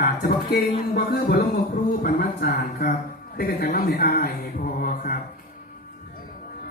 อาจจะบ่เก่งบ่คือบรมครูปรมาจารย์ครับได้กันจากล่ำให้อายให้พอครับ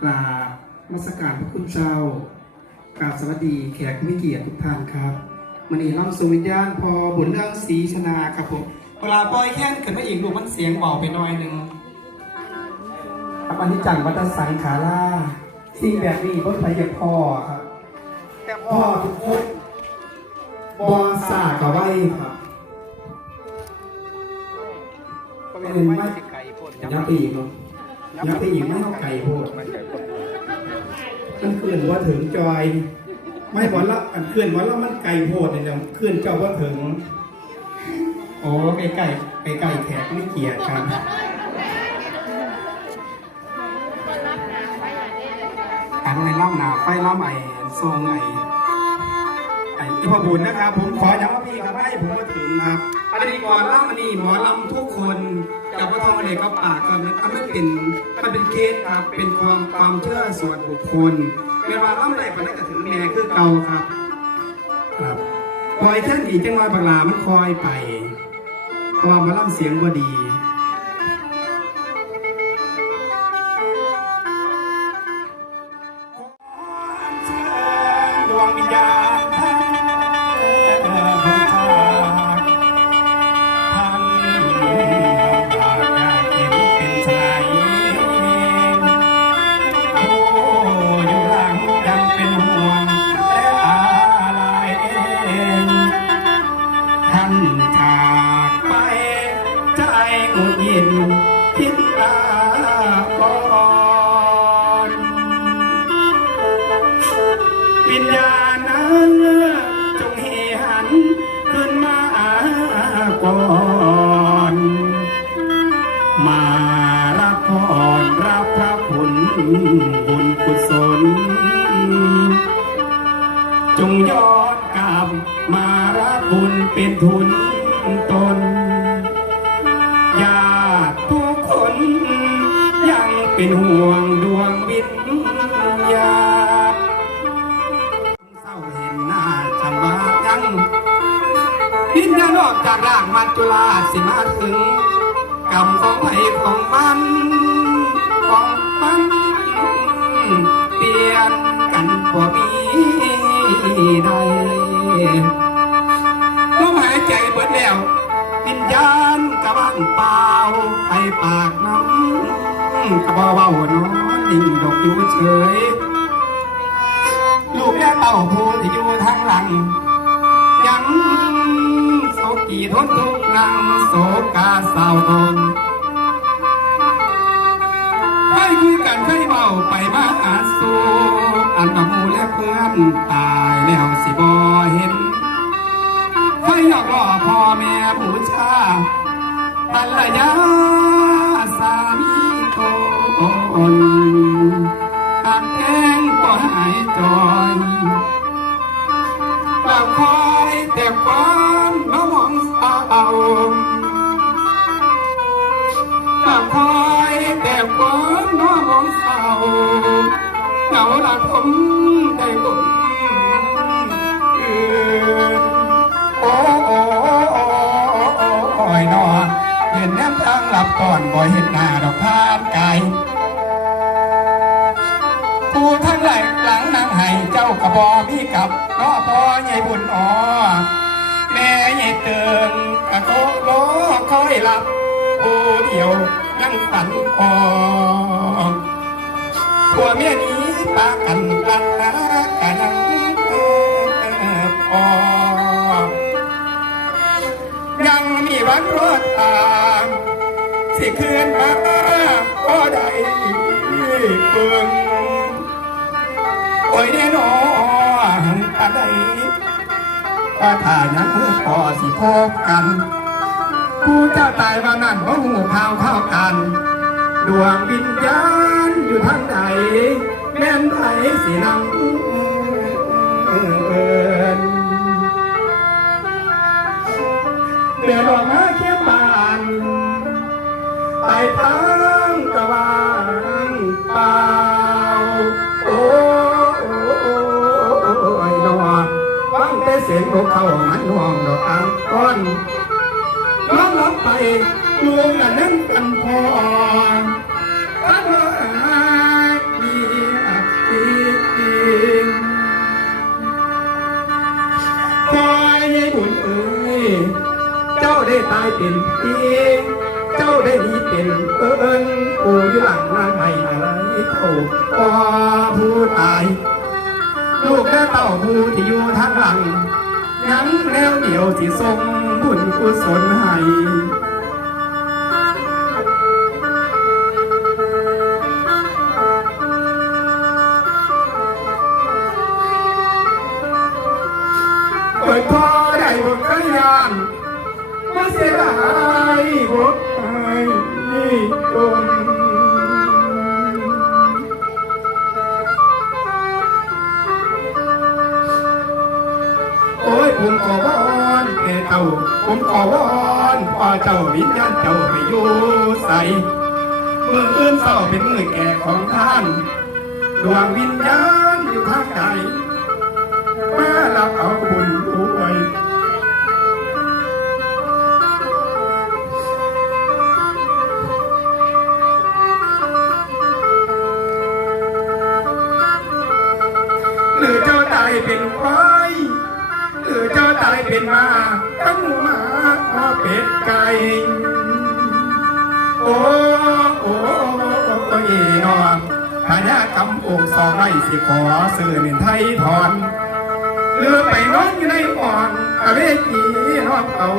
กราบนมัสการพระคุณเจ้ากราบสวัสดีแขกผู้มีเกียรติทุกท่านครับมันนี้ล่ำสู่วิญญาณพอบุญเรื่องศรีชนาครับผมเวลาปล่อยแค้นขึ้นมาอีกลูกมันเสียงเบาไปหน่อยหนึ่งครับอันนี้จังวัฏสังขาราสิ่งแบบนี้ก็ใช้กับพ่อครับพ่อทุกคนบอสากับไว้ครับเป็นไม่ยับไปอีกเนาะยับไปอีกไม่เท่าไก่โพดมันเคลื่อนว่าถึงจอยไม่บอลละอันเคลื่อนว่าละมันไก่โพดเนี่ยเคลื่อนเจ้าว่าถึงโอ้ไก่แขกไม่เกียดครับการในเล่าหนาไฟเล่าใหม่ทรงไอีพบุญนะครับผมขอย้ำว่าพี่ครับให้ผมมาถึงครับอันนี้ก่อนเล่ามันนี่หมอลำทุกคนกับพระทองเลยก็ปากกันมันเป็นเคสครับเป็นความเชื่อส่วนบุคคลเวลาล่ำได้ก็ได้ถึงแม่คือเก่าครับคอยเช่นอีจังหวะบางลามันคอยไปเพราะว่ามาล่ำเสียงก็ดีดวงวิญญาณพิษตาก่อนวิญญาณนั้นจงเหันขึ้นมาก่อนมารับพรรับพระคุณบุญกุศลจงย้อนกลับมารับบุญเป็นทุนตนเป็นห่วงดวงวิญญาณเศร้าเห็นหน้าจะมายังวิญญาณออกจากร่างมัจจุราชสิมาถึงกรรมของใครของมันเปลี่ยนกันกว่ามีใดลมหายใจเบิดแล้ววิญญาณกระบังเปล่าให้ปากน้ำกระบอกว่านอนดิ่งดอกอยู่เฉยลูกแย่เต่าผู้ที่อยู่ทางหลังยังโศกีทนทุกนังโศกาเศร้าตนให้คุยกันให้เบาไปมาหาสู่อันตะมูและเพื่อนตายแล้วสิบ่เห็นให้หลอกล่อพ่อแม่บูชาภรรยาสามีคนหากแท้งก็หายจอยเราคอยแต่ความน้องสาวเราคอยแต่ความน้องสาวเหงาละผมได้บุญโอ้ยนอเห็นแนมทางหลับตอนบ่เห็นหน้าดอกพานไกลผู้ทั้งหลายหลังนางให้เจ้ากระบอมีกับน้อพ่อใหญ่บุญอ๋อแม่ใหญ่เติมกะโกโลคอยหลับผู้เดียวนั่งฝันอ่อนผัวเมียนี้ปากันรักหากันนั่งอ่อยังมีวันรอดตามสิคืนมาก็ได้เบิ่งโอ้ยแน่นอนอะไรว่าถ้ายังเมื่อพอสิพบกันผู้เจ้าตายวันนั้นเพราะหูข่าวเข้ากันดวงวิญญาณอยู่ทางใดแม่นไทยสินำเดือดร้อนมาเขียบานไปทางกะวางเปล่าโอ้ยนอฟังแต่เสียงของเขามันห่วงดอกอังก้อน น้อมรับไปรวมกันนั้นกันพอถ้าเธอมีอีกพอยายบุญเอ๋ยเจ้าได้ตายเป็นพี่เจ้าได้ดีเป็นปู่อยู่หลังนางไห้อะไรเท่าพ่อผู้ตายลูกและเต้าผู้ที่อยู่ทางหลังยังแล้วเดียวที่ทรงบุญกุศลให้โอ้ยพอได้บทขยันว่าเสียดายบทไอ้ตนโอ้ยผมขอวอนแก่เจ้าผมขอวอนพ่อเจ้าวิญญาณเจ้าไปอยู่ใส่มืออื่นเศร้าเป็นมือแก่ของท่านดวงวิญญาณอยู่ทางใดมารับเอาบุญด้วยหรือเจ้าตายเป็นควายหรือเจ้าตายเป็นมาตั้งหมาเป็ดไก่โอ้โอ้โอ้ยนอพญากำองค์สองไร่สิขอสื่อเนินไทยถอนเรือไปน้องอยู่ในอ่อนอเวจีนอกเอา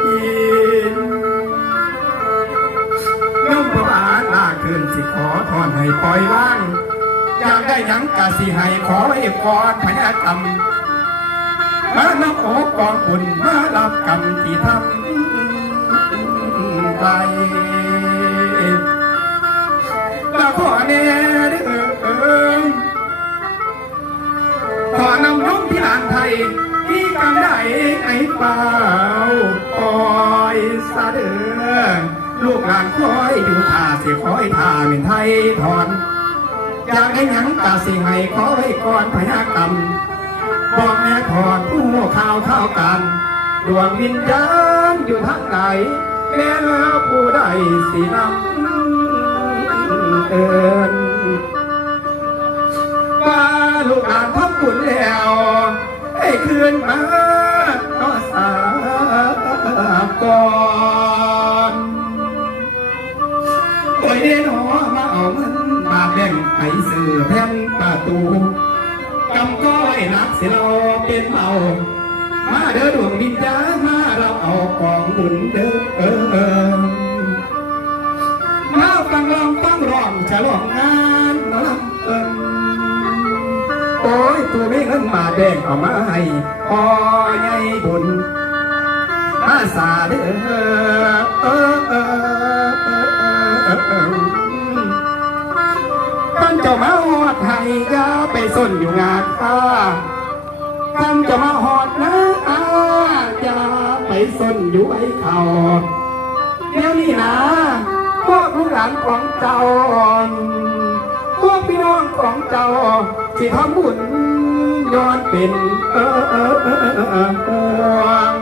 ทีนุ่มพระบาทลาคืนสิขอถอนให้ปล่อยว่างอยากได้ยังกะสิให้ขอไว้ก่อนพญากรรมมานับโอกกองบุญมารับกรรมที่ทำไปแล้วขอแน่เด้อขอนำน้องที่หลานไทยที่กำได้ไอ้เปล่าคอยซาเด้อลูกหลานคอยอยู่ท่าเสียคอยท่าเป็นไทยถอนอยากให้ยังกะสิให้ขอไว้ก่อนพญากรรมบอกแม่ถอดผู้ข่าวเท่ากันดวงวิญญาณอยู่ทางไหนแม่ผู้ใดสินำเอิญว่าลูกหลานทำบุญแล้วให้คืนมาก็สาก่อนโอ้ยเด่นหัวมาเอาเงินมาแบ่งไปซื้อแผ่นประตูกำก้อยนักเสียเราเป็นเมามาเด้อดวงวิญญาณมาเราเอาของบุญเด้อมาฟังลองฟังร้องฉลองงานลำโอ้ยตัวไม่เงินมาแดงเอามาให้พอใหญ่บุญมาสาเด้อท่านเจ้ามาหอดให้ยาไปส้นอยู่งานข้าท่านเจ้ามาหอดนะยาไปส้นอยู่ไอ้เขาเดี๋ยวนี้นะพวกลูกหลานของเจ้าพวกพี่น้องของเจ้าที่ทำบุญย้อนเป็นห่วง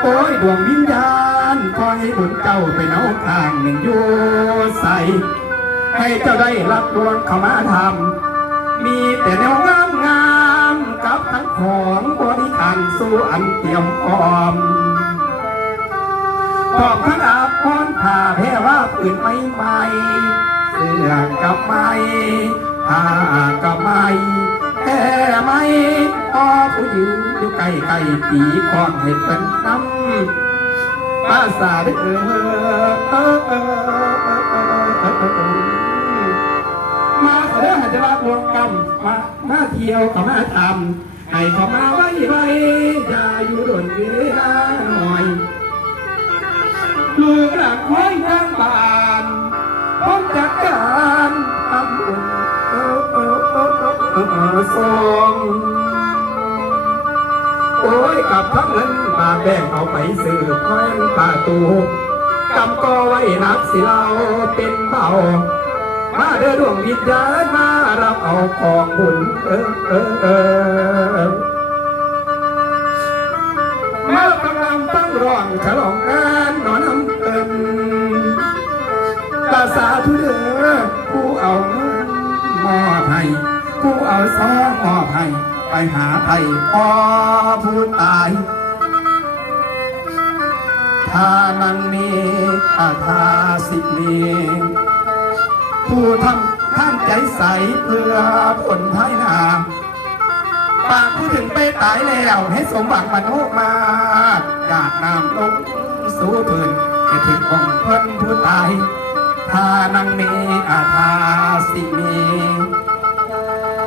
โอ้ยดวงวิญญาณขอให้บุญเจ้าไปเอาข้างหนึ่งอยู่ใส่ให้เจ้าได้รับดวงเข้ามาทำมีแต่แนวงามกับทั้งของบริการสู่อันเตรียมพร้อมพร้อมทั้งอาภรณ์ผ้าแพรว่าปืนไม่เสื้อกับไม้ผ้ากับไม้แพรไม้ต่อผู้ยืนอยู่ใกล้ปีคอนให้เป็นน้ำมาสาเด้มาเด้อหันจะรับรวมกรรมมาเที่ยวเขามาทำให้เขามาไว้อย่าอยู่โดนเวลาหน่อยลูกหลักคอยทางบ้านพร้อมจัดการทำบุญส่งโอ้ยกับทั้งเงินมาแบ่งเอาไปซื้อแผ่นประตูกำก็ไว้นักสิเราเป็นเบามาเดินดวงวิญญาณมารับเอาของบุญ องฉลองงานนอนน้ำเอินภาษาทุเด้อผู้เอามอบให้ผู้เอาซองมอบให้ไปหาไทยพอผู้ตายถ้ามันมีอาทาสิมีผู้ทำใจใสเพื่อผลภายหน้าปากผู้ถึงไปตายแล้วให้สมหวังมันโอกมาดาดน้ำลงสู่พื้นให้ถึงของเพิ่นผู้ตายถ้านังมีอาทาสิมี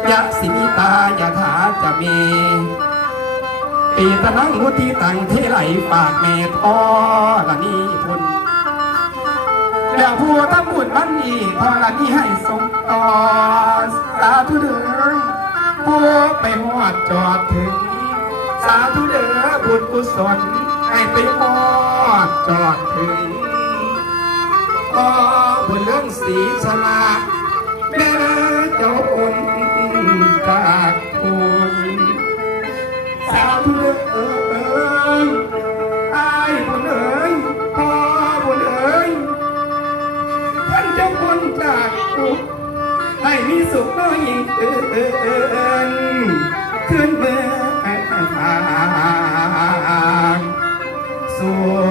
ยะสิมีตายะถาจะมีปีตะนังมุติตังที่ไหลปากเมธอละนี้พุนแล้วผู้ทำบุญมันนี่พอละนี้ให้สมต่อสาธุเด้อผู้ไปหอดจอดถึงสาธุเด้อบุญกุศลให้ไปหอดจอดถึงก็บุญเรื่องสีชนะแม่เจ้าคนจากภูมิสาธุเด้อไอ้บุญเอ๋ยพ่อบุญเอ๋ยท่านเจ้าคนจากภูมิให้มีสุขน้อยยิ่งขึ้นเมื่อทางสู่